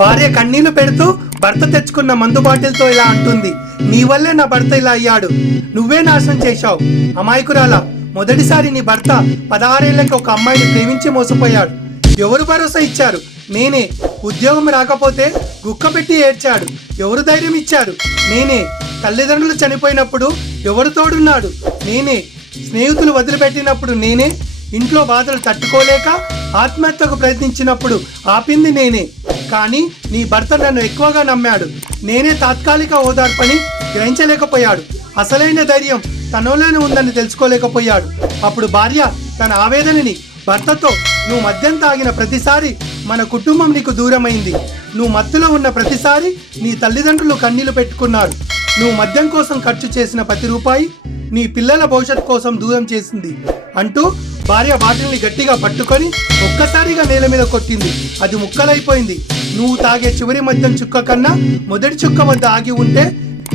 భార్య కన్నీళ్లు పెడుతూ భర్త తెచ్చుకున్న మందు బాటిల్తో ఇలా అంటుంది, నీ వల్లే నా భర్త ఇలా అయ్యాడు, నువ్వే నాశనం చేశావు. అమాయకురాలా, మొదటిసారి నీ భర్త 16 ఏళ్లకి ఒక అమ్మాయిని ప్రేమించి మోసపోయాడు. ఎవరు భరోసా ఇచ్చారు? నేనే. ఉద్యోగం రాకపోతే గుక్క పెట్టి ఏడ్చాడు. ఎవరు ధైర్యం ఇచ్చారు? నేనే. తల్లిదండ్రులు చనిపోయినప్పుడు ఎవరు తోడున్నాడు? నేనే. స్నేహితులు వదిలిపెట్టినప్పుడు నేనే. ఇంట్లో బాధలు తట్టుకోలేక ఆత్మహత్యకు ప్రయత్నించినప్పుడు ఆపింది నేనే. కానీ నీ భర్త నన్ను ఎక్కువగా నమ్మాడు. నేనే తాత్కాలిక ఓదార్పని గ్రహించలేకపోయాడు. అసలైన ధైర్యం తనలోనే ఉందని తెలుసుకోలేకపోయాడు. అప్పుడు భార్య తన ఆవేదనని భర్తతో, నువ్వు మద్యం తాగిన ప్రతిసారి మన కుటుంబం నీకు దూరమైంది. నువ్వు మత్తులో ఉన్న ప్రతిసారి నీ తల్లిదండ్రులు కన్నీళ్లు పెట్టుకున్నారు. నువ్వు మద్యం కోసం ఖర్చు చేసిన ప్రతి రూపాయి నీ పిల్లల భవిష్యత్తు కోసం దూరం చేసింది అంటూ భార్య బాటిల్ని గట్టిగా పట్టుకొని ఒక్కసారిగా నేల మీద కొట్టింది. అది ముక్కలైపోయింది. నువ్వు తాగే చివరి మద్యం చుక్క కన్నా మొదటి చుక్క వద్ద ఆగి ఉంటే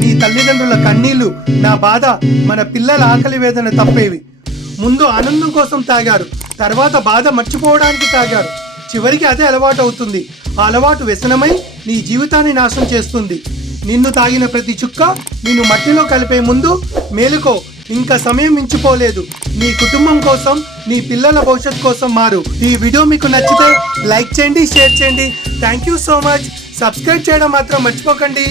నీ తల్లిదండ్రుల కన్నీళ్లు, నా బాధ, మన పిల్లల ఆకలి వేదన తప్పేవి. ముందు ఆనందం కోసం తాగారు, తర్వాత బాధ మర్చిపోవడానికి తాగారు. చివరికి అదే అలవాటు అవుతుంది. ఆ అలవాటు వ్యసనమై నీ జీవితాన్ని నాశనం చేస్తుంది. నిన్ను తాగిన ప్రతి చుక్క నిన్ను మట్టిలో కలిపే ముందు మేలుకో, ఇంకా సమయం మించిపోలేదు. నీ కుటుంబం కోసం, నీ పిల్లల భవిష్యత్తు కోసం మారు. ఈ వీడియో మీకు నచ్చితే లైక్ చేయండి, షేర్ చేయండి. Thank you so much. Subscribe చేయడం మాత్రం మర్చిపోకండి.